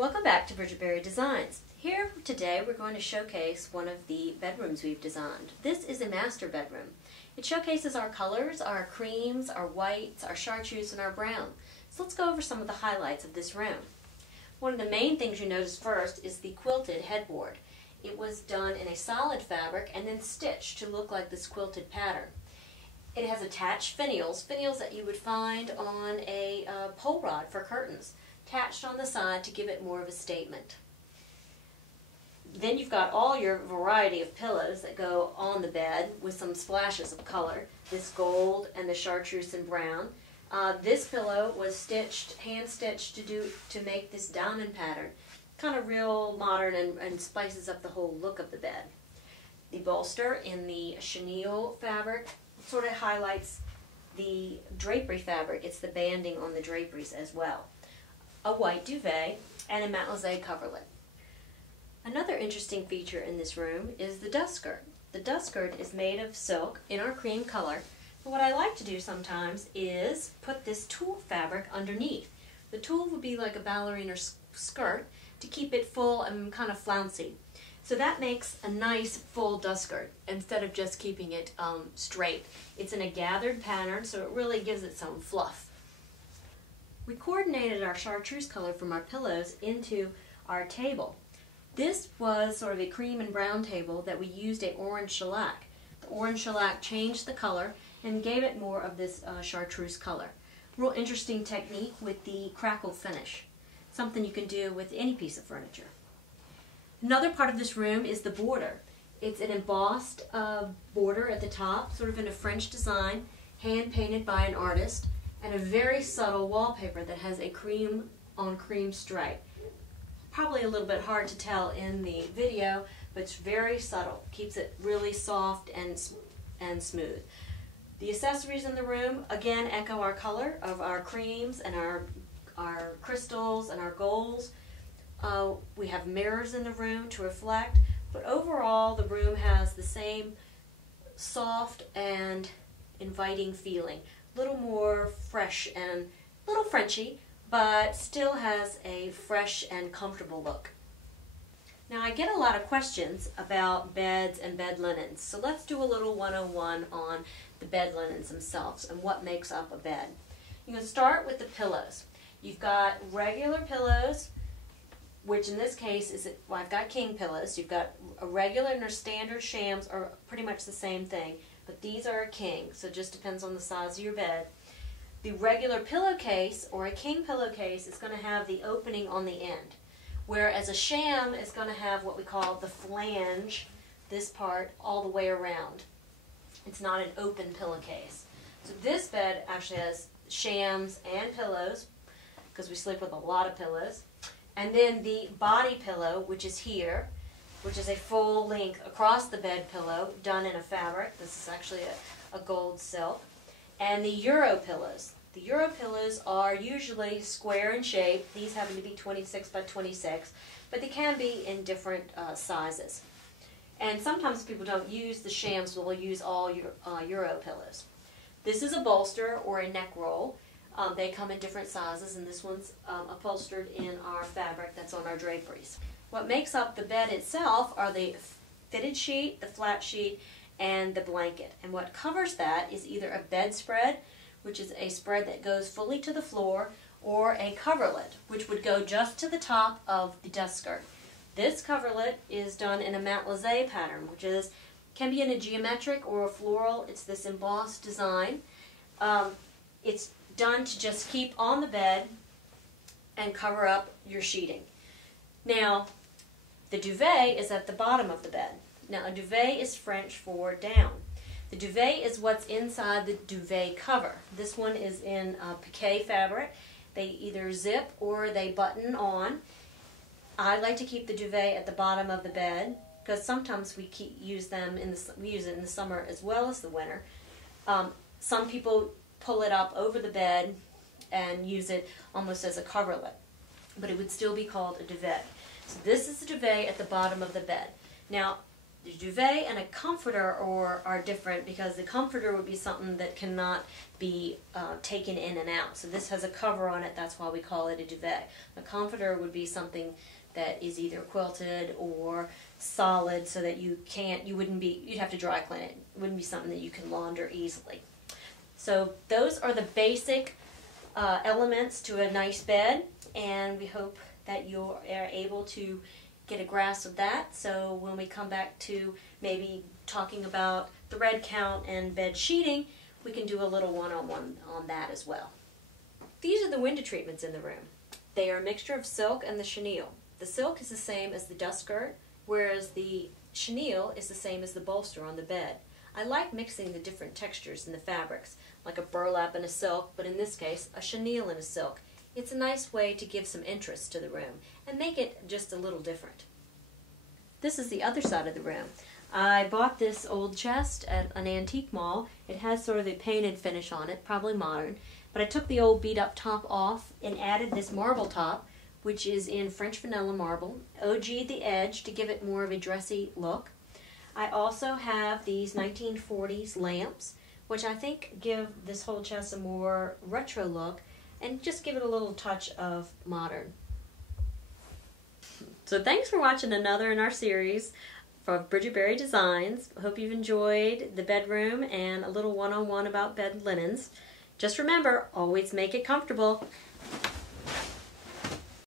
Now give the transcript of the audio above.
Welcome back to Bridget Beari Designs. Here today we're going to showcase one of the bedrooms we've designed. This is a master bedroom. It showcases our colors, our creams, our whites, our chartreuse, and our brown. So let's go over some of the highlights of this room. One of the main things you notice first is the quilted headboard. It was done in a solid fabric and then stitched to look like this quilted pattern. It has attached finials that you would find on a pole rod for curtains, attached on the side to give it more of a statement. Then you've got all your variety of pillows that go on the bed with some splashes of color, this gold and the chartreuse and brown. This pillow was stitched, hand stitched to make this diamond pattern, kind of real modern and spices up the whole look of the bed. The bolster in the chenille fabric sort of highlights the drapery fabric. It's the banding on the draperies as well. A white duvet and a matelassé coverlet. Another interesting feature in this room is the dust skirt. The dust skirt is made of silk in our cream color, but what I like to do sometimes is put this tulle fabric underneath. The tulle would be like a ballerina skirt to keep it full and kind of flouncy. So that makes a nice full dust skirt instead of just keeping it straight. It's in a gathered pattern, so it really gives it some fluff. We coordinated our chartreuse color from our pillows into our table. This was sort of a cream and brown table that we used a orange shellac. The orange shellac changed the color and gave it more of this chartreuse color. Real interesting technique with the crackle finish. Something you can do with any piece of furniture. Another part of this room is the border. It's an embossed border at the top, sort of in a French design, hand painted by an artist, and a very subtle wallpaper that has a cream on cream stripe. Probably a little bit hard to tell in the video, but it's very subtle. Keeps it really soft and smooth. The accessories in the room again echo our color of our creams and our crystals and our golds. We have mirrors in the room to reflect, but overall the room has the same soft and inviting feeling. A little more fresh and a little Frenchy, but still has a fresh and comfortable look. Now I get a lot of questions about beds and bed linens, so let's do a little 101 on the bed linens themselves and what makes up a bed. You can start with the pillows. You've got regular pillows, which in this case is, well, I've got king pillows. You've got a regular and a standard shams are pretty much the same thing, but these are a king, so it just depends on the size of your bed. The regular pillowcase or a king pillowcase is going to have the opening on the end, whereas a sham is going to have what we call the flange, this part, all the way around. It's not an open pillowcase. So this bed actually has shams and pillows, because we sleep with a lot of pillows. And then the body pillow, which is here, which is a full length across the bed pillow done in a fabric. This is actually a gold silk. And the Euro pillows. The Euro pillows are usually square in shape. These happen to be 26 by 26, but they can be in different sizes. And sometimes people don't use the shams, so they'll use all Euro pillows. This is a bolster or a neck roll. They come in different sizes, and this one's upholstered in our fabric that's on our draperies. What makes up the bed itself are the fitted sheet, the flat sheet, and the blanket. And what covers that is either a bedspread, which is a spread that goes fully to the floor, or a coverlet, which would go just to the top of the dust skirt. This coverlet is done in a matelassé pattern, which can be in a geometric or a floral. It's this embossed design. It's done to just keep on the bed and cover up your sheeting. Now, the duvet is at the bottom of the bed. Now, a duvet is French for down. The duvet is what's inside the duvet cover. This one is in piqué fabric. They either zip or they button on. I like to keep the duvet at the bottom of the bed because sometimes we use it in the summer as well as the winter. Some people pull it up over the bed and use it almost as a coverlet, but it would still be called a duvet. So this is the duvet at the bottom of the bed. Now, The duvet and a comforter are different because the comforter would be something that cannot be taken in and out. So this has a cover on it, that's why we call it a duvet. A comforter would be something that is either quilted or solid so that you'd have to dry clean it. It wouldn't be something that you can launder easily. So those are the basic elements to a nice bed, and we hope that you are able to get a grasp of that. So when we come back to maybe talking about thread count and bed sheeting, we can do a little one-on-one on that as well. These are the window treatments in the room. They are a mixture of silk and the chenille. The silk is the same as the dust skirt, whereas the chenille is the same as the bolster on the bed. I like mixing the different textures in the fabrics, like a burlap and a silk, but in this case, a chenille and a silk. It's a nice way to give some interest to the room and make it just a little different. This is the other side of the room. I bought this old chest at an antique mall. It has sort of a painted finish on it, probably modern, but I took the old beat up top off and added this marble top, which is in French vanilla marble, OG'd the edge to give it more of a dressy look. I also have these 1940s lamps, which I think give this whole chest a more retro look and just give it a little touch of modern. So thanks for watching another in our series from Bridget Beari Designs. I hope you've enjoyed the bedroom and a little one-on-one about bed linens. Just remember, always make it comfortable.